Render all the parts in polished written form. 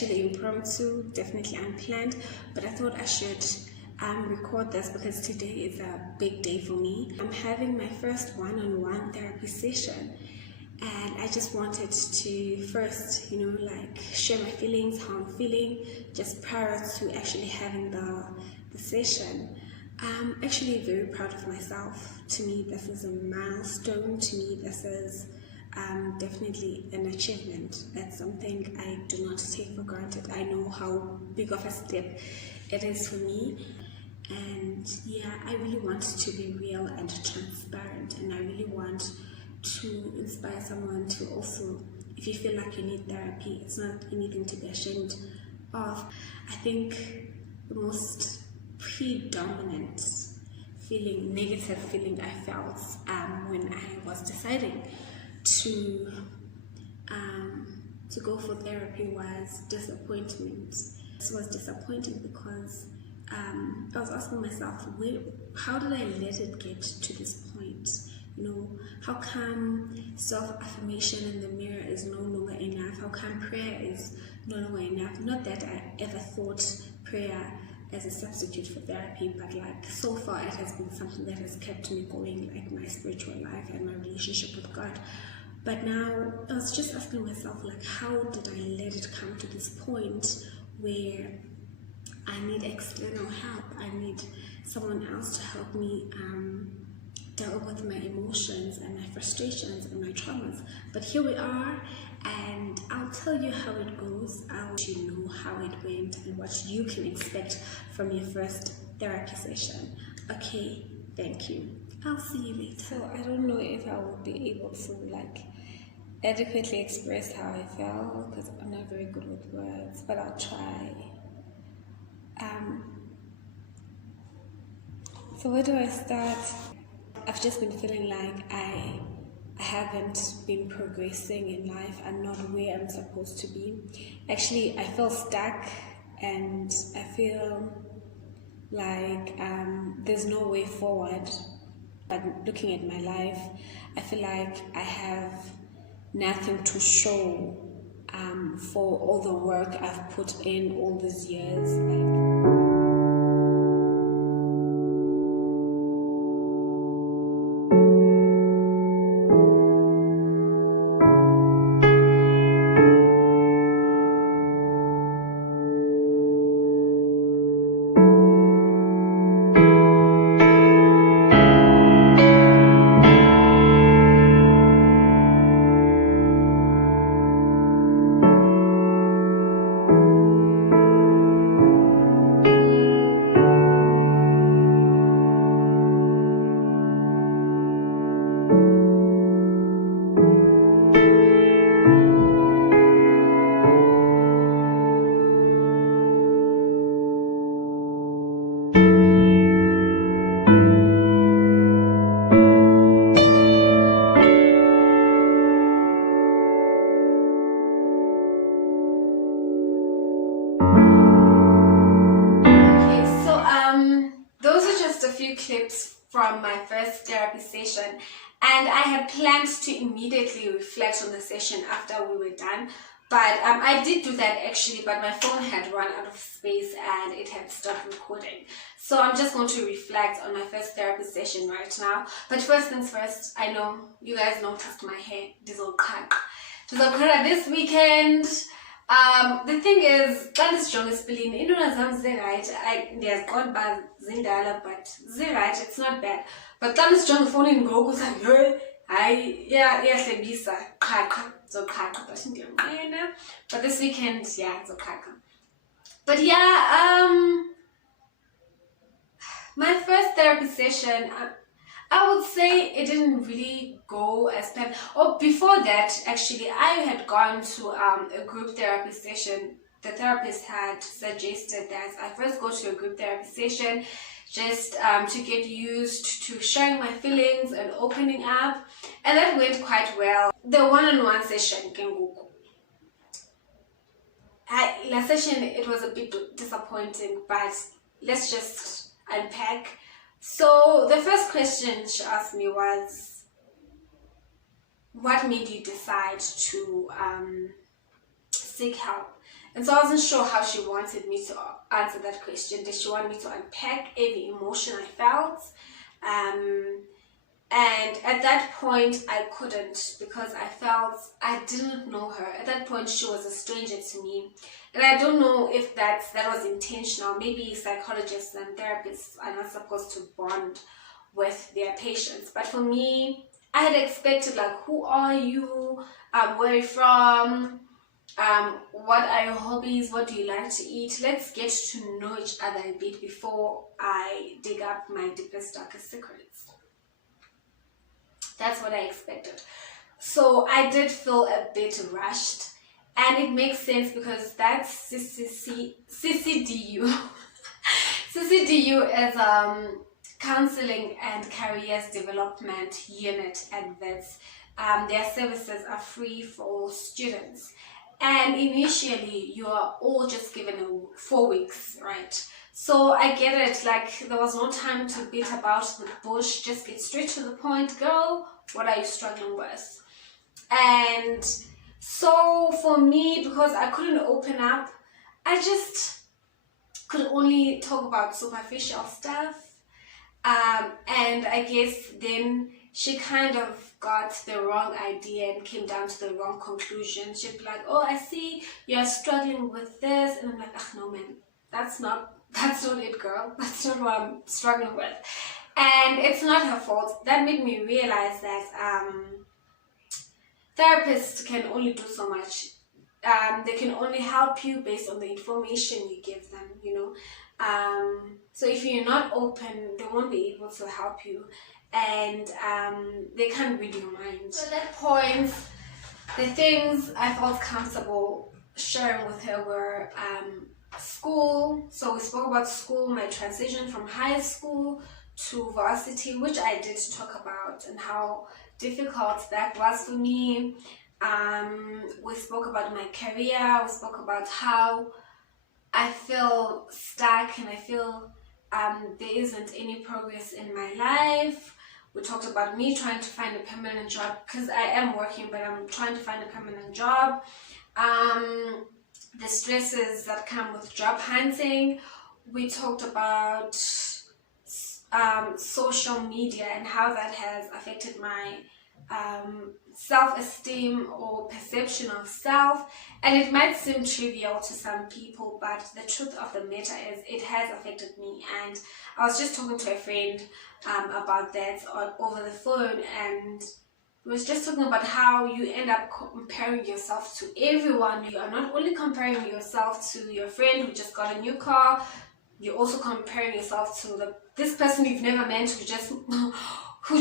actually impromptu, definitely unplanned, but I thought I should record this because today is a big day for me. I'm having my first one-on-one therapy session, and I just wanted to first, share my feelings, how I'm feeling, just prior to actually having the session. I'm actually very proud of myself. To me, this is a milestone. To me, this is definitely an achievement. That's something I do not take for granted. I know how big of a step it is for me. And yeah, I really want to be real and transparent, and I really want to inspire someone to also, if you feel like you need therapy, it's not anything to be ashamed of. I think the most predominant negative feeling I felt when I was deciding to go for therapy was disappointment. This was disappointing because I was asking myself, how did I let it get to this point? How come self-affirmation in the mirror is no longer enough? How come prayer is no longer enough? Not that I ever thought prayer as a substitute for therapy, but so far it has been something that has kept me going, my spiritual life and my relationship with God. But now I was just asking myself, how did I let it come to this point where I need external help? I need someone else to help me deal with my emotions and my frustrations and my traumas. But here we are, and I'll tell you how it goes. I'll let you know how it went and what you can expect from your first therapy session. Okay, thank you. I'll see you later. So I don't know if I will be able to adequately express how I felt because I'm not very good with words, but I'll try. So where do I start? I've just been feeling like I haven't been progressing in life. I'm not where I'm supposed to be. Actually, I feel stuck, and I feel like there's no way forward. But looking at my life, I feel like I have nothing to show for all the work I've put in all these years. Clips from my first therapy session, and I had planned to immediately reflect on the session after we were done, but I did do that actually, but my phone had run out of space and it had stopped recording. So I'm just going to reflect on my first therapy session right now. But first things first, I know you guys noticed my hair this weekend. The thing is, xa ndisijonga esipilini, iintwana zam zirayithi, ndiyaziqonda uba zindala, but zirayithi, it's not bad. But xa ndisijonga efowunini ngoku hayi iyahlebisa, qhaqha, zoqhaqha, but ndiyonqena. But this weekend, yeah, zoqhaqha. But yeah, my first therapy session, I would say it didn't really go as planned. Oh, before that, actually, I had gone to a group therapy session. The therapist had suggested that I first go to a group therapy session just to get used to sharing my feelings and opening up. And that went quite well. The one-on-one session, last session, it was a bit disappointing, but let's just unpack. So the first question she asked me was, what made you decide to seek help? And so I wasn't sure how she wanted me to answer that question. Did she want me to unpack every emotion I felt? And at that point, I couldn't, because I felt I didn't know her. At that point, she was a stranger to me. And I don't know if that was intentional. Maybe psychologists and therapists are not supposed to bond with their patients. But for me, I had expected, like, who are you? Where are you from? What are your hobbies? What do you like to eat? Let's get to know each other a bit before I dig up my deepest, darkest secrets. That's what I expected. So I did feel a bit rushed, and it makes sense because that's CCDU. CCDU is Counseling and Careers Development Unit at WITS. Their services are free for students. And initially, you are all just given 4 weeks, right? So I get it, like, there was no time to beat about the bush, just get straight to the point. Girl, what are you struggling with? And so for me, because I couldn't open up, I just could only talk about superficial stuff. And I guess then she kind of got the wrong idea and came down to the wrong conclusion. She'd be like, oh, I see you're struggling with this. And I'm like, no, man, that's not it, girl. That's not what I'm struggling with. And it's not her fault. That made me realize that therapists can only do so much. They can only help you based on the information you give them, you know. So if you're not open, they won't be able to help you. And they can't read your mind. So at that point, the things I felt comfortable sharing with her were school. So we spoke about school, my transition from high school to varsity, which I did talk about, and how difficult that was for me. We spoke about my career. We spoke about how I feel stuck and I feel there isn't any progress in my life. We talked about me trying to find a permanent job, because I am working, but I'm trying to find a permanent job. The stresses that come with job hunting. We talked about social media and how that has affected my self-esteem or perception of self. And it might seem trivial to some people, but the truth of the matter is it has affected me. And I was just talking to a friend about that over the phone, and we was just talking about how you end up comparing yourself to everyone. You are not only comparing yourself to your friend who just got a new car, you're also comparing yourself to this person you've never met who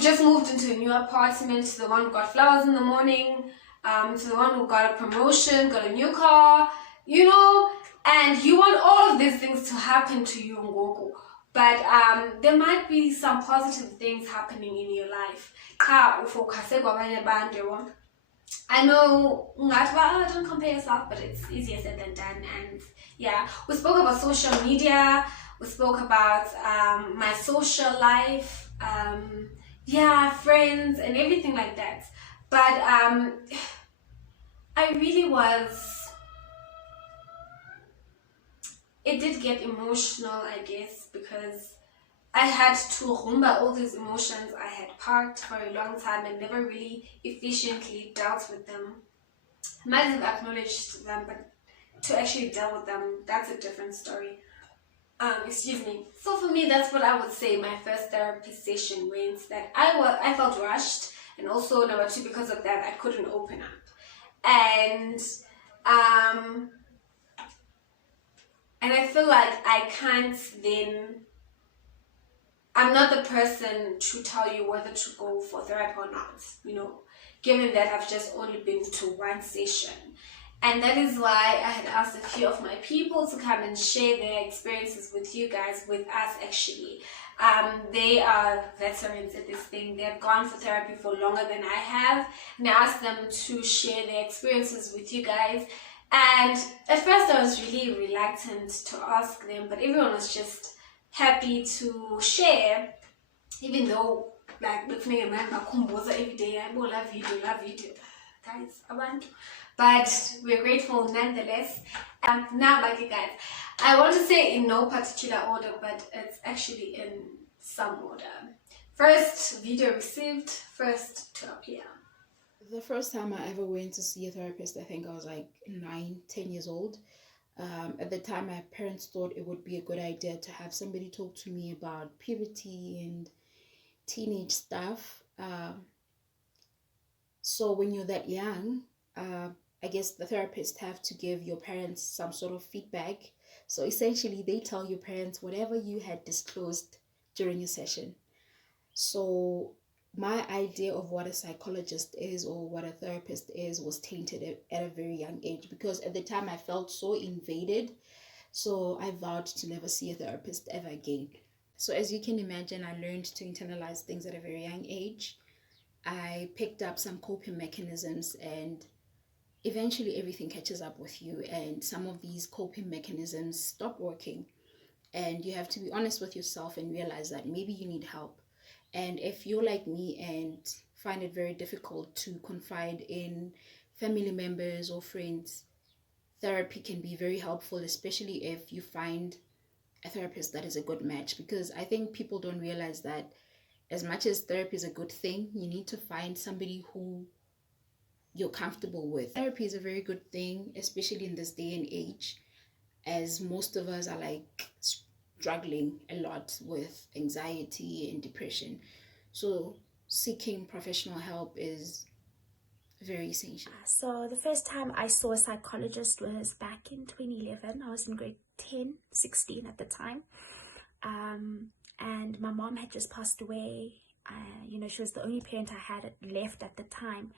just moved into a new apartment, to the one who got flowers in the morning, to the one who got a promotion, got a new car, you know, and you want all of these things to happen to you, Ngoku. But there might be some positive things happening in your life. I know, don't compare yourself, but it's easier said than done. And yeah, we spoke about social media, we spoke about my social life, friends and everything like that. But I really it did get emotional, I guess, because I had to rumba all these emotions I had parked for a long time and never really efficiently dealt with them. I might have acknowledged them, but to actually deal with them, that's a different story. Excuse me. So for me, that's what I would say my first therapy session went, that I felt rushed, and also number two, because of that, I couldn't open up. And I feel like I'm not the person to tell you whether to go for therapy or not, you know, given that I've just only been to one session. And that is why I had asked a few of my people to come and share their experiences with you guys, with us actually. They are veterans at this thing. They've gone for therapy for longer than I have. And I asked them to share their experiences with you guys. And at first I was really reluctant to ask them, but everyone was just happy to share, even though, like, with me and my every day, I will love video. guys, abantu, but we're grateful nonetheless. Now, like you guys, I want to say in no particular order, but it's actually in some order. First, video received, first to appear. The first time I ever went to see a therapist, I think I was like 9, 10 years old. At the time, my parents thought it would be a good idea to have somebody talk to me about puberty and teenage stuff. So when you're that young, I guess the therapists have to give your parents some sort of feedback. So essentially, they tell your parents whatever you had disclosed during a session. So my idea of what a psychologist is or what a therapist is was tainted at a very young age, because at the time I felt so invaded. So I vowed to never see a therapist ever again. So as you can imagine, I learned to internalize things at a very young age. I picked up some coping mechanisms, and eventually everything catches up with you, and some of these coping mechanisms stop working, and you have to be honest with yourself and realize that maybe you need help. And if you're like me and find it very difficult to confide in family members or friends, therapy can be very helpful, especially if you find a therapist that is a good match. Because I think people don't realize that as much as therapy is a good thing, you need to find somebody who you're comfortable with. Therapy is a very good thing, especially in this day and age, as most of us are like struggling a lot with anxiety and depression. So seeking professional help is very essential. So the first time I saw a psychologist was back in 2011. I was in grade 10, 16 at the time. And my mom had just passed away. She was the only parent I had left at the time,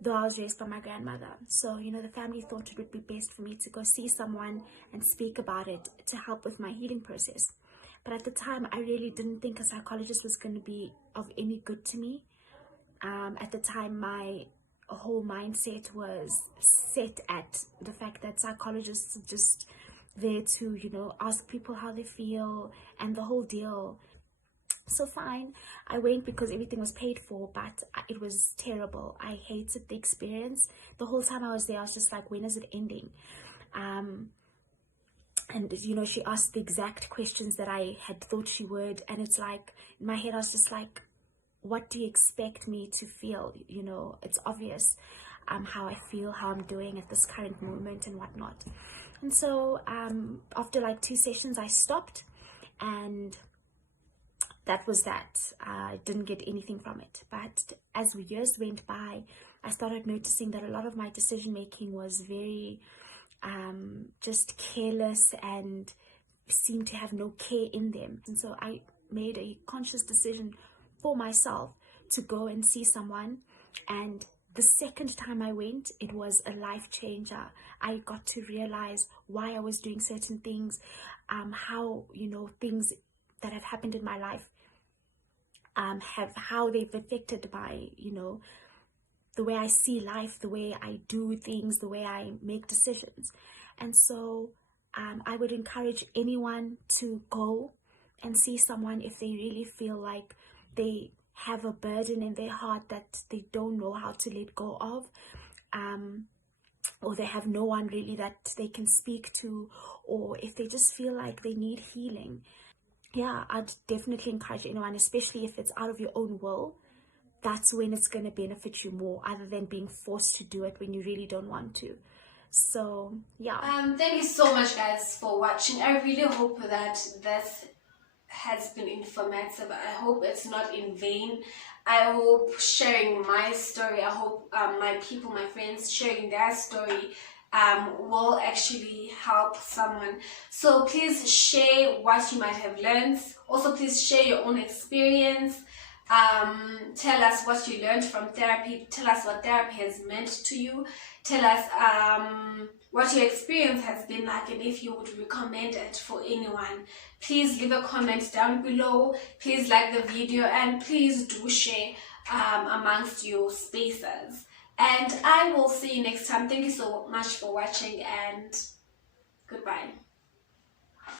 though I was raised by my grandmother. So, the family thought it would be best for me to go see someone and speak about it to help with my healing process. But at the time, I really didn't think a psychologist was going to be of any good to me. At the time, my whole mindset was set at the fact that psychologists are just there to, ask people how they feel and the whole deal. So fine, I went because everything was paid for, but it was terrible. I hated the experience. The whole time I was there, I was just like, when is it ending? And she asked the exact questions that I had thought she would, and it's like, in my head, I was just like, what do you expect me to feel? It's obvious how I feel, how I'm doing at this current moment and whatnot. And so after like 2 sessions, I stopped, and that was that. I didn't get anything from it. But as years went by, I started noticing that a lot of my decision making was very just careless and seemed to have no care in them. And so I made a conscious decision for myself to go and see someone. And the second time I went, it was a life changer. I got to realize why I was doing certain things, how, things that have happened in my life how they've affected my, the way I see life, the way I do things, the way I make decisions. And so I would encourage anyone to go and see someone if they really feel like they have a burden in their heart that they don't know how to let go of, or they have no one really that they can speak to, or if they just feel like they need healing. Yeah, I'd definitely encourage anyone, especially if it's out of your own will. That's when it's going to benefit you more, other than being forced to do it when you really don't want to. So, yeah. Thank you so much, guys, for watching. I really hope that this has been informative. I hope it's not in vain. I hope sharing my story, I hope my people, my friends, sharing their story will actually help someone. So please share what you might have learned. Also, please share your own experience. Tell us what you learned from therapy. Tell us what therapy has meant to you. Tell us what your experience has been like, and if you would recommend it for anyone. Please leave a comment down below. Please like the video, and please do share amongst your spaces. And I will see you next time. Thank you so much for watching, and goodbye.